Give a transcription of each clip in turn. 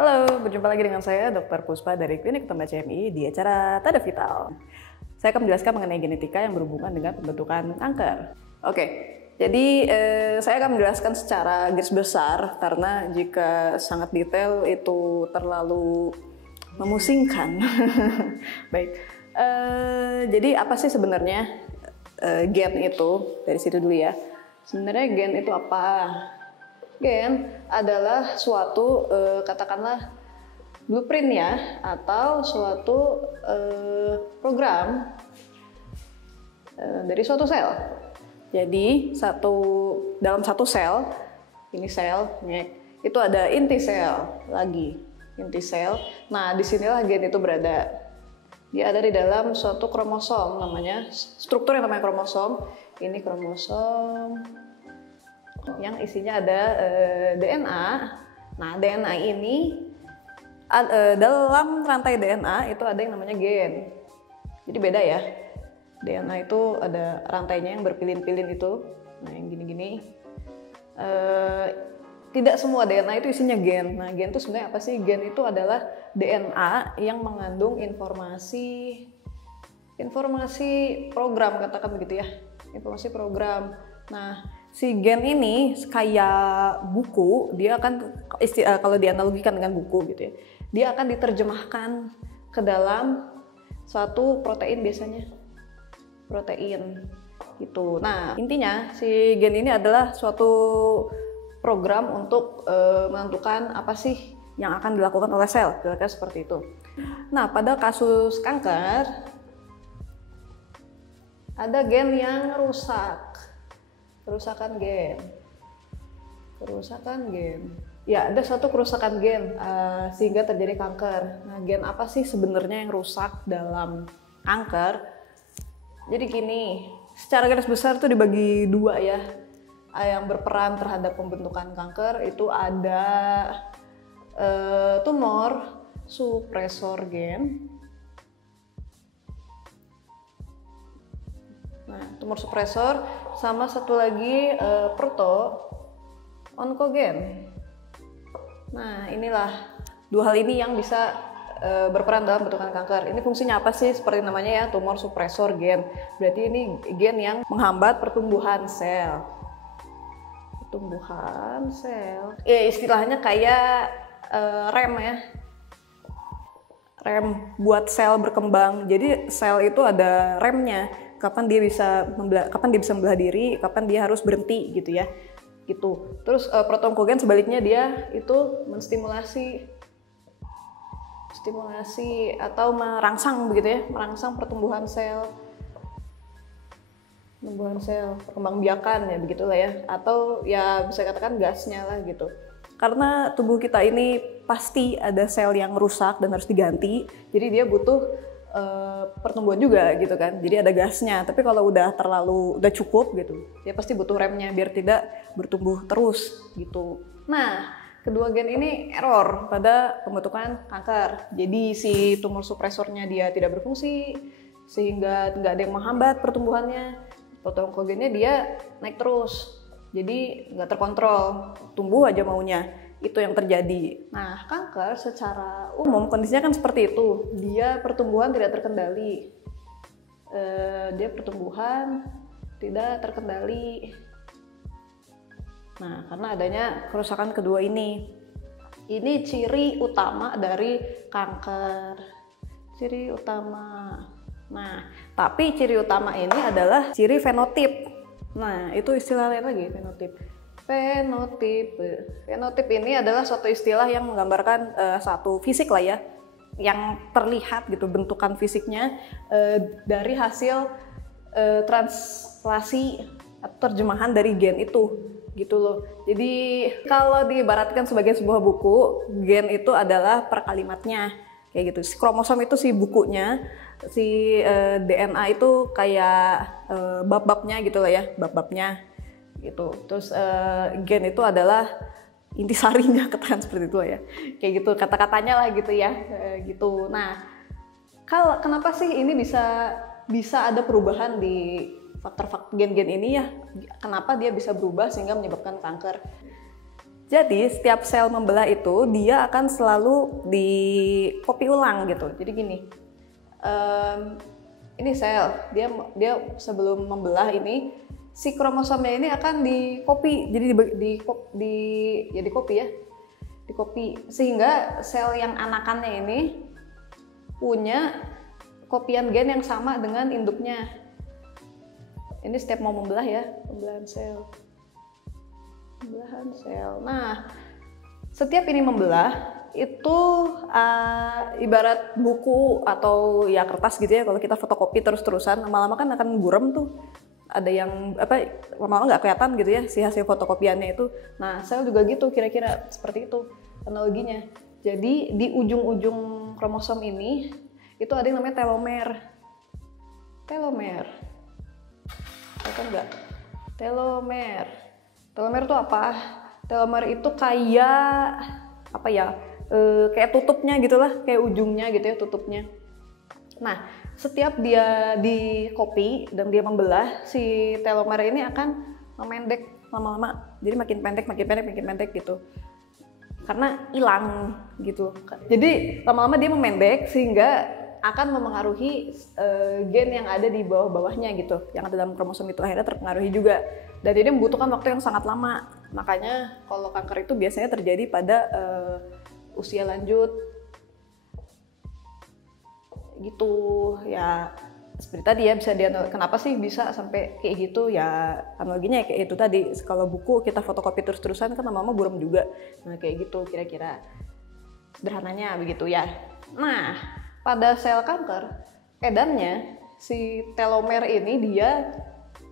Halo, berjumpa lagi dengan saya Dr. Puspa dari Klinik Utama CMI di acara Tada Vital. Saya akan menjelaskan mengenai genetika yang berhubungan dengan pembentukan kanker. Oke, jadi saya akan menjelaskan secara garis besar karena jika sangat detail itu terlalu memusingkan. Baik, jadi apa sih sebenarnya gen itu? Dari situ dulu ya. Sebenarnya gen itu apa? Gen adalah suatu katakanlah blueprint ya, atau suatu program dari suatu sel. Jadi dalam satu sel, ini sel, itu ada inti sel lagi, inti sel. Nah, disinilah gen itu berada. Dia ada di dalam suatu kromosom, namanya struktur yang namanya kromosom. Ini kromosom yang isinya ada DNA. Nah, DNA ini dalam rantai DNA itu ada yang namanya gen. Jadi beda ya. DNA itu ada rantainya yang berpilin-pilin itu. Nah, yang gini-gini. Tidak semua DNA itu isinya gen. Nah, gen itu sebenarnya apa sih? Gen itu adalah DNA yang mengandung informasi program, katakan begitu ya. Informasi program. Nah, si gen ini kayak buku, dia akan kalau dianalogikan dengan buku gitu ya, dia akan diterjemahkan ke dalam suatu protein, biasanya protein gitu. Nah, intinya si gen ini adalah suatu program untuk menentukan apa sih yang akan dilakukan oleh sel, kira-kira seperti itu. Nah, pada kasus kanker ada gen yang rusak. Kerusakan gen. Ya, ada suatu kerusakan gen sehingga terjadi kanker. Nah, gen apa sih sebenarnya yang rusak dalam kanker? Jadi gini, secara garis besar itu dibagi dua ya. Yang berperan terhadap pembentukan kanker itu ada tumor supresor gen. Nah, tumor supresor sama satu lagi proto-onkogen. Nah, inilah dua hal ini yang bisa berperan dalam pembentukan kanker. Ini fungsinya apa sih? Seperti namanya ya, tumor supresor gen. Berarti ini gen yang menghambat pertumbuhan sel. Ya, istilahnya kayak rem ya. Rem buat sel berkembang. Jadi sel itu ada remnya. Kapan dia bisa membelah diri, kapan dia harus berhenti gitu ya. Gitu. Terus proto-onkogen sebaliknya, dia itu menstimulasi atau merangsang begitu ya, merangsang pertumbuhan sel. Perkembangbiakan ya, begitulah ya. Atau ya bisa katakan gasnya lah gitu. Karena tubuh kita ini pasti ada sel yang rusak dan harus diganti. Jadi dia butuh pertumbuhan juga gitu kan, jadi ada gasnya. Tapi kalau udah cukup gitu, dia pasti butuh remnya biar tidak bertumbuh terus gitu. Nah, kedua gen ini error pada pembentukan kanker. Jadi si tumor supresornya dia tidak berfungsi sehingga nggak ada yang menghambat pertumbuhannya. Proto-onkogennya dia naik terus, jadi nggak terkontrol, tumbuh aja maunya. Itu yang terjadi. Nah, kanker secara umum kondisinya kan seperti itu. Dia pertumbuhan tidak terkendali. Nah, karena adanya kerusakan kedua ini. Ini ciri utama dari kanker. Nah, tapi ciri utama ini adalah ciri fenotip. Nah, itu istilah lain lagi, fenotip. Fenotip ini adalah suatu istilah yang menggambarkan satu fisik lah ya, yang terlihat gitu bentukan fisiknya dari hasil translasi atau terjemahan dari gen itu gitu loh. Jadi kalau diibaratkan sebagai sebuah buku, gen itu adalah per kalimatnya kayak gitu. Si kromosom itu si bukunya, si DNA itu kayak bab-babnya gitu lah ya, bab-babnya gitu. Terus gen itu adalah intisarinya, katakan seperti itu ya, kayak gitu kata-katanya lah gitu ya, gitu. Nah, kenapa sih ini bisa ada perubahan di faktor gen-gen ini ya? Kenapa dia bisa berubah sehingga menyebabkan kanker? Jadi setiap sel membelah itu dia akan selalu di copy ulang gitu. Jadi gini, ini sel, dia sebelum membelah ini si kromosomnya ini akan di copy, jadi di copy ya, di copy sehingga sel yang anakannya ini punya kopian gen yang sama dengan induknya. Ini setiap mau membelah ya, pembelahan sel. Nah, setiap ini membelah itu ibarat buku atau ya kertas gitu ya. Kalau kita fotokopi terus-terusan, lama-lama kan akan buram tuh. Ada yang lama-lama nggak kelihatan gitu ya si hasil fotokopiannya itu. Nah, sel juga gitu kira-kira seperti itu analoginya. Jadi di ujung-ujung kromosom ini itu ada yang namanya telomer. Tahu nggak? Telomer itu apa? Telomer itu kayak apa ya? Kayak tutupnya gitulah, kayak ujungnya gitu ya tutupnya. Nah, setiap dia di copy dan dia membelah, si telomer ini akan memendek lama-lama. Jadi makin pendek gitu. Karena hilang gitu. Jadi lama-lama dia memendek sehingga akan memengaruhi gen yang ada di bawah-bawahnya gitu, yang ada dalam kromosom itu akhirnya terpengaruhi juga. Dan ini membutuhkan waktu yang sangat lama. Makanya kalau kanker itu biasanya terjadi pada usia lanjut gitu ya. Seperti tadi ya, bisa kenapa sih bisa sampai kayak gitu ya, analoginya kayak itu tadi. Kalau buku kita fotokopi terus-terusan kan lama-lama buram juga. Nah kayak gitu kira-kira sederhananya begitu ya. Nah, pada sel kanker, edannya si telomer ini dia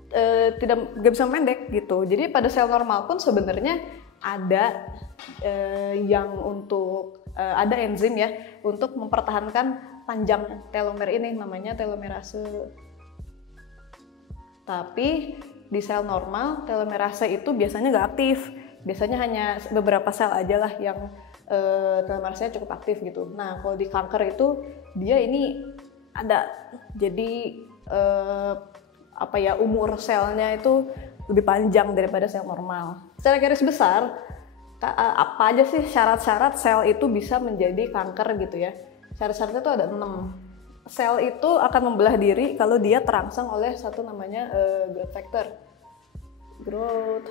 nggak bisa pendek gitu. Jadi pada sel normal pun sebenarnya ada ada enzim ya untuk mempertahankan panjang telomer ini, namanya telomerase. Tapi di sel normal telomerase itu biasanya nggak aktif. Biasanya hanya beberapa sel aja lah yang telomerasenya cukup aktif gitu. Nah, kalau di kanker itu dia ini ada. Jadi umur selnya itu lebih panjang daripada sel normal. Secara garis besar, apa aja sih syarat-syarat sel itu bisa menjadi kanker gitu ya? Syarat-syaratnya itu ada 6. Sel itu akan membelah diri kalau dia terangsang oleh satu namanya growth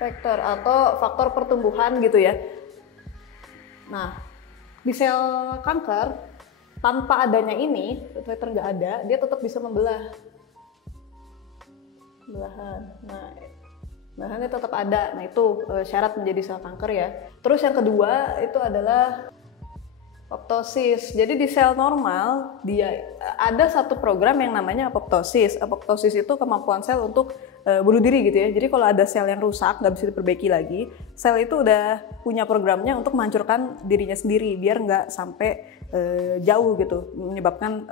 factor atau faktor pertumbuhan gitu ya. Nah, di sel kanker tanpa adanya ini, growth factor nggak ada, dia tetap bisa membelah. Belahannya tetap ada. Nah, itu syarat menjadi sel kanker ya. Terus yang kedua itu adalah apoptosis. Jadi di sel normal dia ada satu program yang namanya apoptosis. Apoptosis itu kemampuan sel untuk bunuh diri gitu ya. Jadi kalau ada sel yang rusak nggak bisa diperbaiki lagi, sel itu udah punya programnya untuk menghancurkan dirinya sendiri biar nggak sampai jauh gitu, menyebabkan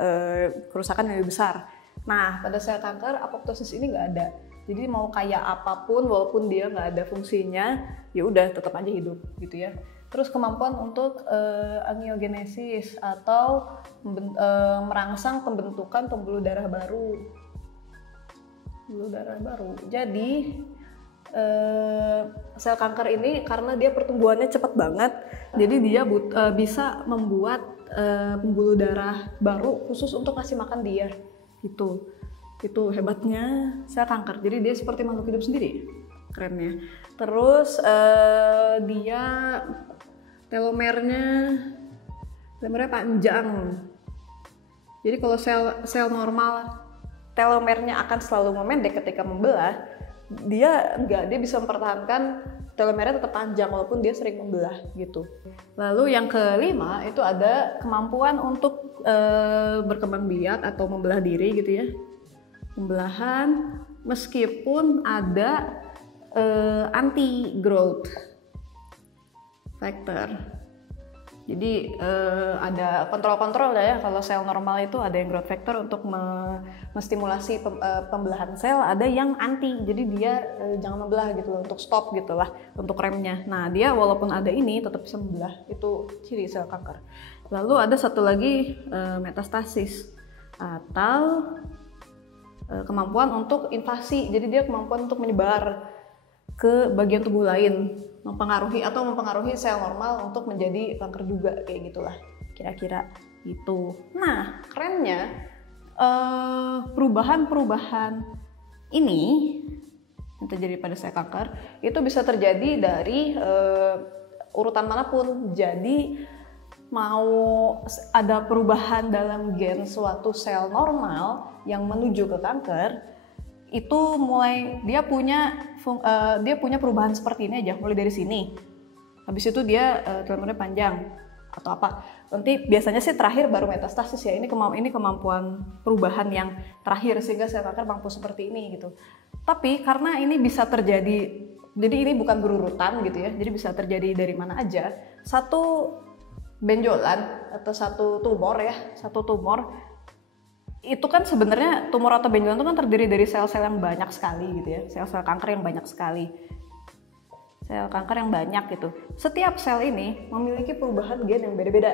kerusakan yang lebih besar. Nah, pada sel kanker apoptosis ini nggak ada. Jadi mau kayak apapun, walaupun dia nggak ada fungsinya, ya udah tetap aja hidup gitu ya. Terus kemampuan untuk angiogenesis atau merangsang pembentukan pembuluh darah baru. Jadi sel kanker ini karena dia pertumbuhannya cepat banget, jadi dia bisa membuat pembuluh darah baru khusus untuk kasih makan dia. Gitu. Itu hebatnya sel kanker. Jadi dia seperti makhluk hidup sendiri. Kerennya. Terus dia telomernya panjang. Jadi kalau sel normal telomernya akan selalu memendek ketika membelah, dia bisa mempertahankan telomernya tetap panjang walaupun dia sering membelah gitu. Lalu yang kelima itu ada kemampuan untuk berkembang biak atau membelah diri gitu ya. Pembelahan meskipun ada anti growth factor. Jadi ada kontrol ya. Kalau sel normal itu ada yang growth factor untuk menstimulasi pembelahan sel, ada yang anti. Jadi dia jangan membelah gitu loh, untuk stop gitu lah, untuk remnya. Nah, dia walaupun ada ini tetap bisa membelah. Itu ciri sel kanker. Lalu ada satu lagi metastasis atau kemampuan untuk invasi. Jadi dia kemampuan untuk menyebar. ke bagian tubuh lain, mempengaruhi sel normal untuk menjadi kanker juga, kayak gitulah kira-kira gitu. Nah, kerennya perubahan-perubahan ini yang terjadi pada sel kanker itu bisa terjadi dari urutan manapun. Jadi mau ada perubahan dalam gen suatu sel normal yang menuju ke kanker, itu mulai dia punya perubahan seperti ini aja, mulai dari sini. Habis itu dia telomernya panjang atau apa. Nanti biasanya sih terakhir baru metastasis ya. Ini kemampuan perubahan yang terakhir sehingga sel kanker mampu seperti ini gitu. Tapi karena ini bisa terjadi, jadi ini bukan berurutan gitu ya. Jadi bisa terjadi dari mana aja. Satu benjolan atau satu tumor itu kan sebenarnya tumor atau benjolan itu kan terdiri dari sel-sel yang banyak sekali gitu ya, sel-sel kanker yang banyak sekali, sel kanker yang banyak gitu. Setiap sel ini memiliki perubahan gen yang beda-beda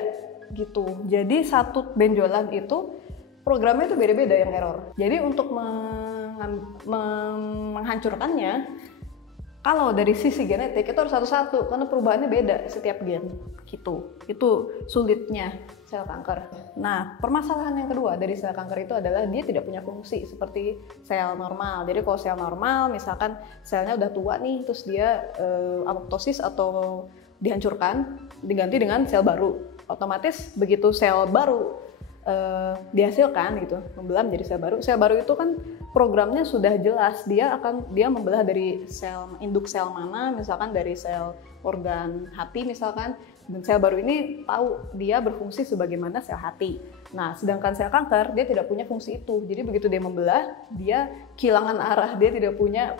gitu. Jadi satu benjolan itu programnya itu beda-beda yang error. Jadi untuk menghancurkannya, kalau dari sisi genetik itu harus satu-satu karena perubahannya beda setiap gen gitu. Itu sulitnya sel kanker. Nah, permasalahan yang kedua dari sel kanker itu adalah dia tidak punya fungsi seperti sel normal. Jadi kalau sel normal misalkan selnya udah tua nih, terus dia apoptosis atau dihancurkan, diganti dengan sel baru. Otomatis begitu sel baru dihasilkan gitu, membelah menjadi sel baru itu kan programnya sudah jelas, dia membelah dari sel induk sel mana, misalkan dari sel organ hati misalkan, dan sel baru ini tahu dia berfungsi sebagaimana sel hati. Nah, sedangkan sel kanker dia tidak punya fungsi itu, jadi begitu dia membelah dia kehilangan arah, dia tidak punya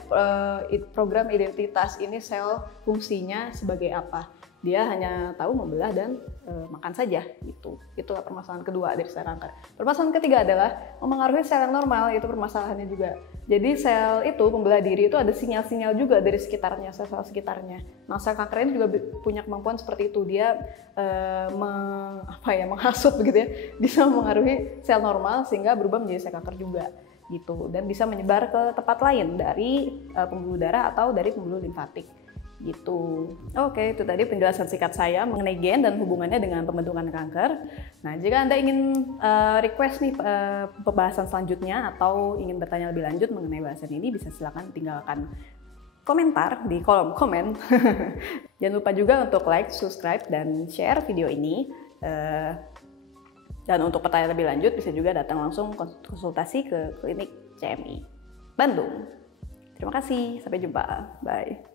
program identitas ini sel fungsinya sebagai apa. Dia hanya tahu membelah dan makan saja gitu. Itulah permasalahan kedua dari sel kanker. Permasalahan ketiga adalah mempengaruhi sel yang normal, itu permasalahannya juga. Jadi sel itu membelah diri itu ada sinyal-sinyal juga dari sekitarnya, sel-sel sekitarnya. Nah, sel kanker ini juga punya kemampuan seperti itu. Dia menghasut begitu ya, bisa mempengaruhi sel normal sehingga berubah menjadi sel kanker juga gitu, dan bisa menyebar ke tempat lain dari pembuluh darah atau dari pembuluh limfatik. Gitu. Oke, itu tadi penjelasan singkat saya mengenai gen dan hubungannya dengan pembentukan kanker. Nah, jika Anda ingin request nih pembahasan selanjutnya atau ingin bertanya lebih lanjut mengenai bahasan ini, bisa silakan tinggalkan komentar di kolom komen. Jangan lupa juga untuk like, subscribe, dan share video ini. Dan untuk pertanyaan lebih lanjut bisa juga datang langsung konsultasi ke klinik CMI Bandung. Terima kasih, sampai jumpa. Bye.